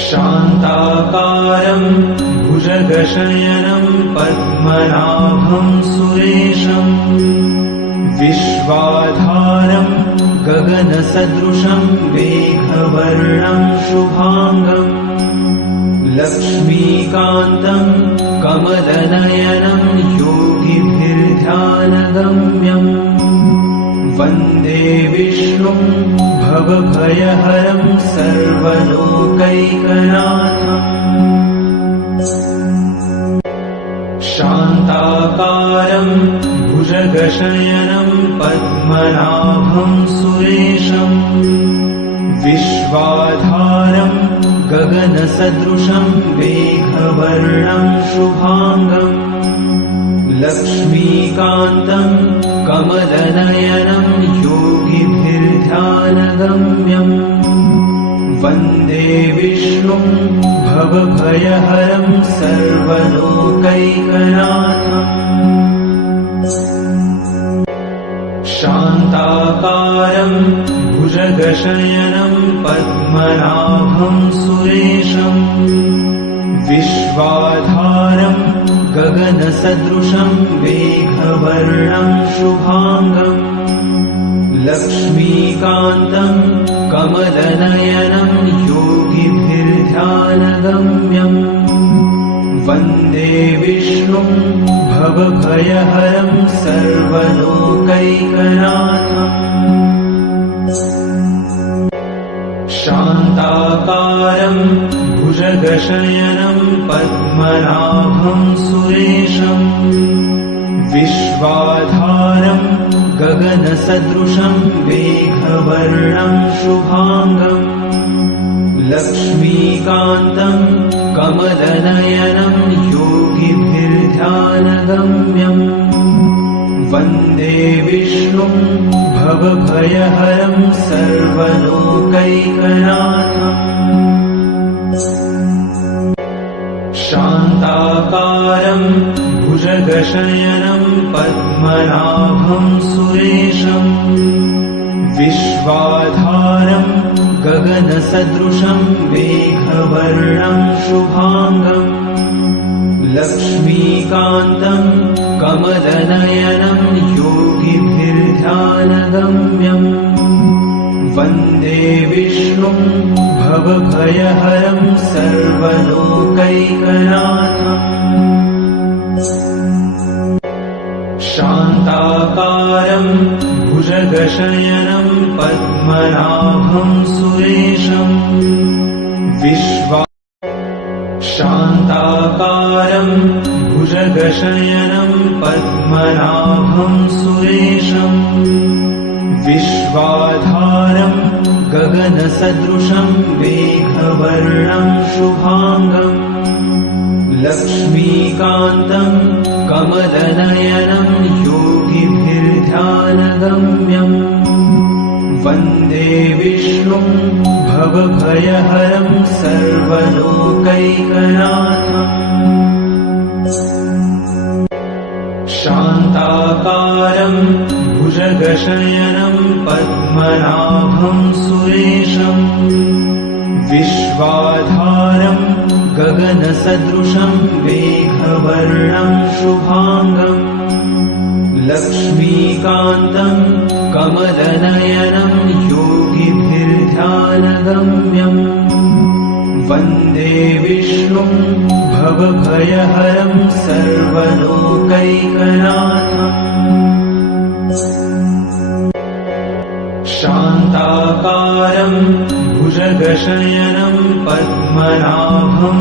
शान्ताकारं भुजगशयनं पद्मनाभं सुरेशं विश्वाधारं गगनसदृशं मेघवर्णं शुभांगं लक्ष्मीकान्तं कमलनयनं योगिभिर्ध्यानगम्यम् वन्दे विष्णुं भवभयहरं सर्वलोकैकनाथम् शान्ताकारं भुजगशयनं पद्मनाभं सुरेशं विश्वाधारं गगनसदृशं मेघवर्णं शुभांगं लक्ष्मीकान्तं कमलनयनं योगिभिर्ध्यानगम्यम् वन्दे विष्णुं भवभयहरं सर्वलोकैकनाथम् शान्ताकारं भुजगशयनं पद्मनाभं सुरेशं विश्वाधारं गगनसदृशं मेघवर्णं शुभांगं लक्ष्मीकान्तं कमलनयनं योगिभिर्ध्यानगम्यम् वन्दे विष्णुं भवभयहरं सर्वलोकैकनाथम् शान्ताकारं भुजगशयनं पद्मनाभं सुरेशं विश्वाधारं गगनसदृशं मेघवर्णं शुभांगं लक्ष्मीकान्तं कमलनयनं योगिभिर्ध्यानगम्यम् वन्दे विष्णुं भवभयहरं सर्वलोकैकनाथम् शान्ताकारं भुजगशयनं पद्मनाभं सुरेशं विश्वाधारं गगनसदृशं मेघवर्णं शुभांगं लक्ष्मीकान्तं कमलनयनं योगिभिर्ध्यानगम्यम् वन्दे विष्णुं भवभयहरं सर्वलोकैकनाथम् शान्ताकारं भुजगशयनं पद्मनाभं सुरेशं शान्ताकारं भुजगशयनं पद्मनाभं सुरेशं विश्वाधारं गगनसदृशं मेघवर्णं शुभांगं लक्ष्मीकान्तं कमलनयनं योगिभिर्ध्यानगम्यम् वन्दे विष्णुं भवभयहरं सर्वलोकैकनाथम् शान्ताकारं भुजगशयनं पद्मनाभं सुरेशं विश्वाधारं गगनसदृशं मेघवर्णं शुभांगं लक्ष्मीकान्तं कमलनयनं योगिभिर्ध्यानगम्यम् वन्दे विष्णुं भवभयहरं सर्वलोकैकनाथम् शान्ताकारं भुजगशयनं पद्मनाभं